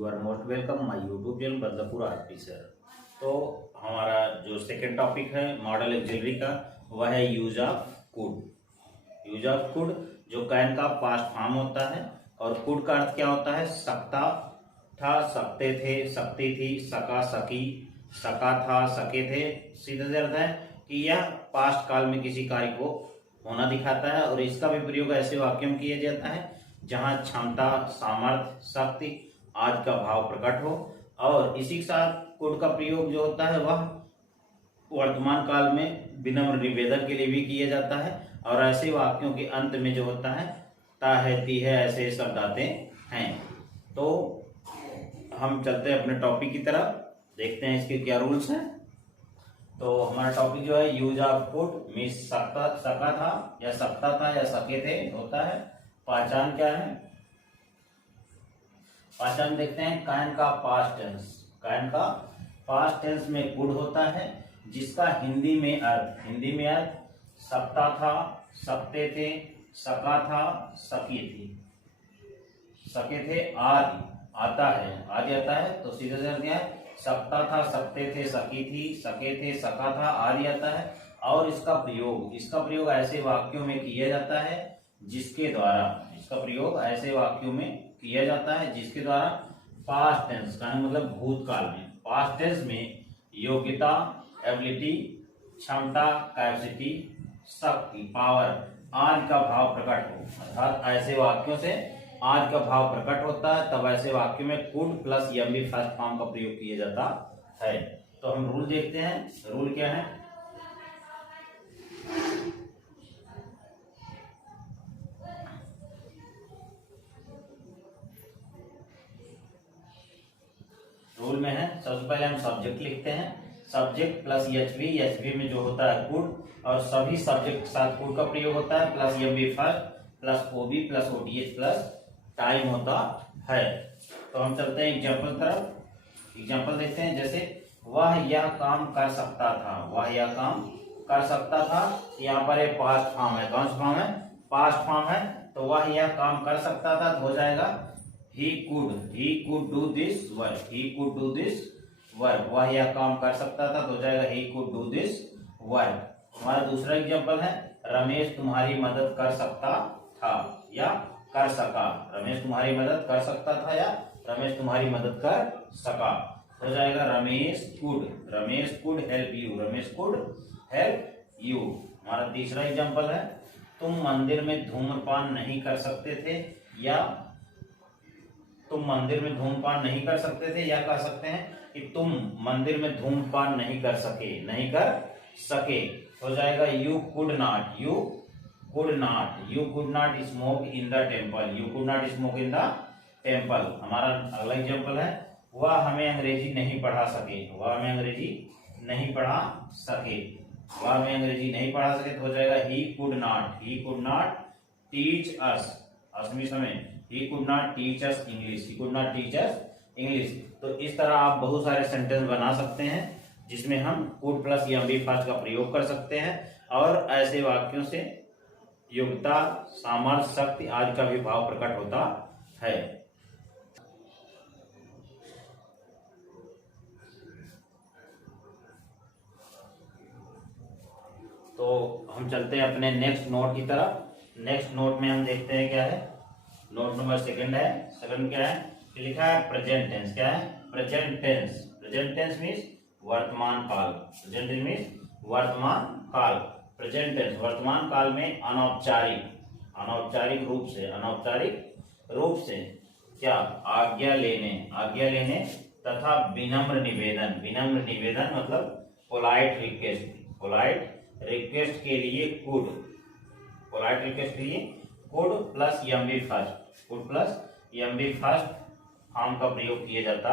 You are most welcome my YouTube channel Badlapur RP sir. तो हमारा जो सेकंड टॉपिक है मॉडल ऑक्सिलरी का, वह है use of could. Use of could जो कैन का पास्ट फॉर्म होता है, और कुड का अर्थ क्या होता है? सकता था, सकते थे, सकती थी, सका, सकी, सका था, सके थे। सीधा सा अर्थ है कि यह पास्ट काल में किसी कार्य को होना दिखाता है, और इसका भी प्रयोग ऐसे वाक्यों में किया जाता है जहां क्षमता, सामर्थ्य, शक्ति आदि का भाव प्रकट हो। और इसी के साथ कुड का प्रयोग जो होता है वह वर्तमान काल में विनम्र निवेदन के लिए भी किया जाता है, और ऐसे वाक्यों के अंत में जो होता है ता है, ती है, ऐसे शब्द आते हैं। तो हम चलते हैं अपने टॉपिक की तरफ, देखते हैं इसके क्या रूल्स हैं। तो हमारा टॉपिक जो है यूज ऑफ कुड मीन्स सका था या सकता था या सके थे होता है। पहचान क्या है? पहचान देखते हैं कैन का पास्ट टेंस। कैन का पास्ट टेंस में कुड होता है, जिसका हिंदी में अर्थ सकता था, सकते थे, सका था, सकी थी, सके थे, आदि आता है। तो सीधे से क्या है? सकता था, सकते थे, सकी थी, सके थे, सका था, आदि आता है। और इसका प्रयोग ऐसे वाक्यों में किया जाता है जिसके द्वारा पास्ट टेंस का मतलब भूतकाल में, पास्ट टेंस में योग्यता, एबिलिटी, क्षमता, कैपेसिटी, शक्ति, पावर आदि का भाव प्रकट हो। अर्थात ऐसे वाक्यों से आदि का भाव प्रकट होता है, तब ऐसे वाक्यों में could plus MB first form का प्रयोग किया जाता है। तो हम रूल देखते हैं। रूल क्या है? रूल में है, सबसे पहले हम सब्जेक्ट लिखते हैं। सब्जेक्ट प्लस एचवी में जो होता है कुड, और सभी सब्जेक्ट के साथ कुड का प्रयोग होता है, प्लस एमबी फर्स्ट प्लस ओबी प्लस ओटीएच प्लस टाइम होता है। तो हम चलते हैं एग्जाम्पल तरफ। एग्जाम्पल देखते हैं, जैसे वह यह काम कर सकता था, वह यह काम कर सकता था। यहाँ पर एक पास्ट फॉर्म है। कौन सा फॉर्म है? पास्ट फॉर्म है। तो वह यह काम कर सकता था तो हो जाएगा he could do this work। वह यह काम कर सकता था तो हो जाएगा he could do this work। हमारा दूसरा एग्जाम्पल है, रमेश तुम्हारी मदद कर सकता था या कर सका। रमेश तुम्हारी मदद कर सकता था या रमेश तुम्हारी मदद कर सका। हो जाएगा रमेश कुड हेल्प यू। हमारा तीसरा एग्जाम्पल है, तुम मंदिर में धूम्रपान नहीं कर सकते थे या कह सकते हैं कि तुम मंदिर में धूम्रपान नहीं कर सके। हो जाएगा you could not smoke in the temple. हमारा अगला एग्जाम्पल है, वह हमें अंग्रेजी नहीं पढ़ा सके। तो हो जाएगा he could not teach us English. तो इस तरह आप बहुत सारे सेंटेंस बना सकते हैं जिसमें हम कुड प्लस एमबी फर्स्ट का प्रयोग कर सकते हैं, और ऐसे वाक्यों से योग्यता, सामर्थ्य, शक्ति आदि का भी भाव प्रकट होता है। तो हम चलते हैं अपने नेक्स्ट नोट की तरफ। नेक्स्ट नोट में हम देखते हैं क्या है। नोट नंबर सेकंड है। सेकंड क्या है? लिखा है प्रेजेंट टेंस। क्या है? प्रेजेंट टेंस मीन्स वर्तमान काल। प्रेजेंट टेंस वर्तमान काल में अनौपचारिक रूप से क्या? आज्ञा लेने तथा विनम्र निवेदन मतलब पोलाइट रिक्वेस्ट के लिए could plus MB first form का प्रयोग किया जाता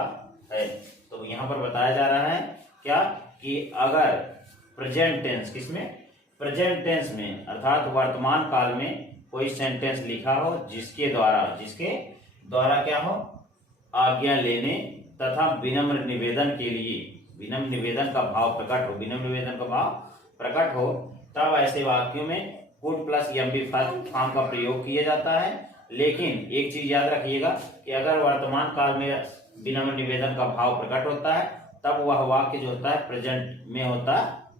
है। तो यहाँ पर बताया जा रहा है क्या कि अगर प्रेजेंट टेंस में अर्थात वर्तमान काल में कोई सेंटेंस लिखा हो जिसके द्वारा क्या हो? आज्ञा लेने तथा विनम्र निवेदन का भाव प्रकट हो, तब ऐसे वाक्यों में could plus MB first form का प्रयोग किया जाता है। लेकिन एक चीज याद रखिएगा कि अगर वर्तमान काल में विनम्र निवेदन का भाव प्रकट होता है, तब वह वाक्य जो होता है प्रेजेंट में होता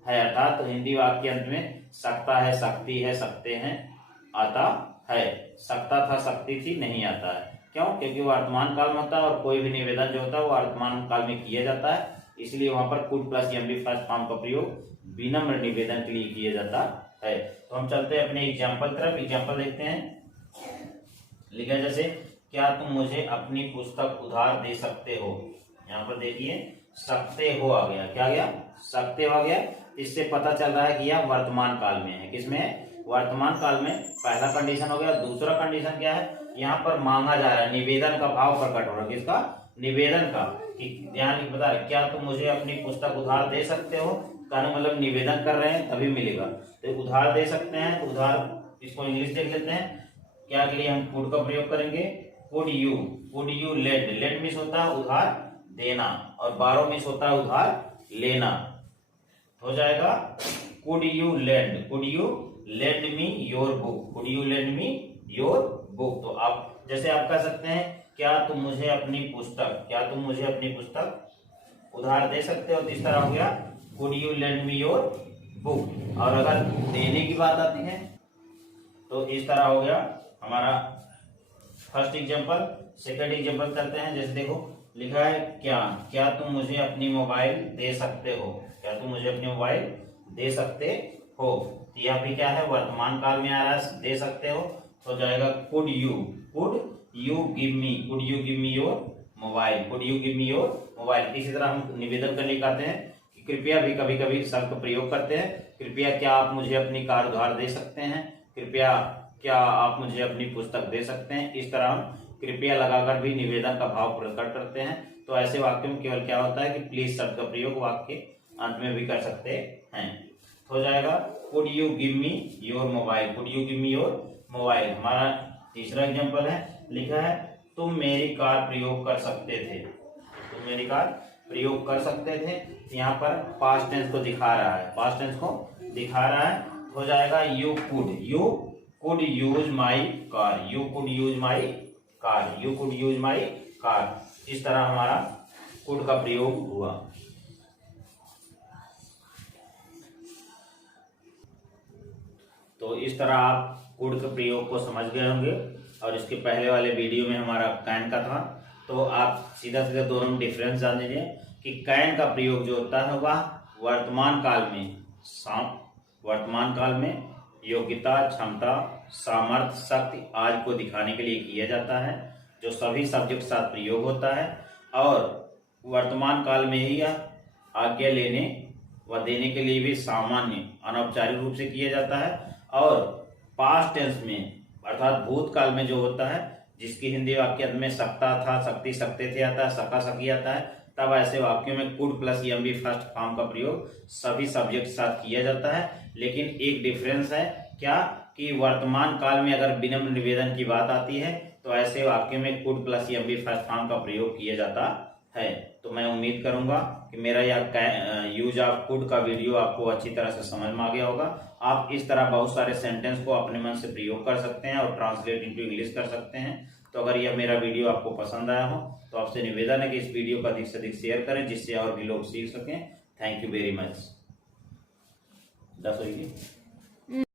है। अर्थात हिंदी वाक्य के अंत में सकता है, सकती है, सकते हैं आता है। सकता था, सकती थी नहीं आता है। क्यों? क्योंकि वर्तमान काल में होता है और कोई भी निवेदन जो होता है वो वर्तमान काल में किया जाता है, इसलिए वहां पर could plus EMV first form का प्रयोग विनम्र निवेदन के लिए किया जाता है। तो हम चलते हैं अपने एग्जाम्पल तरफ। एग्जाम्पल देखते हैं। लिखा है जैसे, क्या तुम मुझे अपनी पुस्तक उधार दे सकते हो। यहाँ पर देखिए सकते हो आ गया, क्या गया? सकते हो आ गया। इससे पता चल रहा है कि यह वर्तमान काल में है। किसमें है? वर्तमान काल में। पहला कंडीशन हो गया। दूसरा कंडीशन क्या है? यहाँ पर मांगा जा रहा है, निवेदन का भाव प्रकट हो रहा है। किसका? निवेदन का। ध्यान बता रहे, क्या तुम मुझे अपनी पुस्तक उधार दे सकते हो। कहने मतलब निवेदन कर रहे हैं तभी मिलेगा। तो उधार दे सकते हैं, तो उधार इसको इंग्लिश देख लेते हैं। क्या के लिए हम कुड का प्रयोग करेंगे? Could you lend. Lend means होता है उधार देना, और बारो मीन्स होता है उधार लेना। हो जाएगा could you lend me your book. Could you lend me your book. तो आप जैसे आप कह सकते हैं, क्या तुम मुझे अपनी पुस्तक उधार दे सकते हो। तो इस तरह हो गया could you lend me your book. और अगर देने की बात आती है तो इस तरह हो गया हमारा फर्स्ट एग्जांपल। सेकंड एग्जांपल करते हैं। जैसे देखो लिखा है, क्या तुम मुझे अपनी मोबाइल दे सकते हो। क्या तुम मुझे अपनी मोबाइल दे सकते हो। तो यह भी क्या है? वर्तमान काल में आ रहा है, दे सकते हो। तो जाएगा could you give me your mobile. इसी तरह हम निवेदन करने कहते हैं कि कृपया भी कभी कभी शब्द का प्रयोग करते हैं। कृपया क्या आप मुझे अपनी कार उधार दे सकते हैं। कृपया क्या आप मुझे अपनी पुस्तक दे सकते हैं। इस तरह हम कृपया लगाकर भी निवेदन का भाव प्रकट करते हैं। तो ऐसे वाक्यों में केवल क्या होता है कि प्लीज शब्द का प्रयोग वाक्य के अंत में भी कर सकते हैं। हो जाएगा could you give me your mobile. हमारा तीसरा एग्जांपल है। लिखा है, तुम मेरी कार प्रयोग कर सकते थे। यहाँ पर पास्ट टेंस को दिखा रहा है। हो जाएगा you could use my car. इस तरह हमारा कुड का प्रयोग हुआ। तो इस तरह आप कुड के प्रयोग को समझ गए होंगे। और इसके पहले वाले वीडियो में हमारा कैन का था, तो आप सीधा दोनों में डिफरेंस जान लीजिए कि कैन का प्रयोग जो होता है वह वर्तमान काल में योग्यता, क्षमता, सामर्थ्य, शक्ति आदि को दिखाने के लिए किया जाता है, जो सभी सब्जेक्ट के साथ प्रयोग होता है। और वर्तमान काल में ही यह आज्ञा लेने व देने के लिए भी सामान्य अनौपचारिक रूप से किया जाता है। और पास्ट टेंस में अर्थात भूतकाल में जो होता है, जिसकी हिंदी वाक्य में सकता था, सकती, सकते थे आता है, सका, सकी आता है, तब ऐसे वाक्यों में could plus EMV first form का प्रयोग सभी सब्जेक्ट के साथ किया जाता है। लेकिन एक डिफरेंस है, क्या कि वर्तमान काल में अगर विनम्र निवेदन की बात आती है तो ऐसे वाक्य में could plus EMV first form का प्रयोग किया जाता है। तो मैं उम्मीद करूंगा कि मेरा यह यूज ऑफ कुड का वीडियो आपको अच्छी तरह से समझ में आ गया होगा। आप इस तरह बहुत सारे सेंटेंस को अपने मन से प्रयोग कर सकते हैं और ट्रांसलेट इनटू इंग्लिश कर सकते हैं। तो अगर यह मेरा वीडियो आपको पसंद आया हो तो आपसे निवेदन है कि इस वीडियो को अधिक से अधिक शेयर करें, जिससे और भी लोग सीख सकें। Thank you very much. 10 होगी।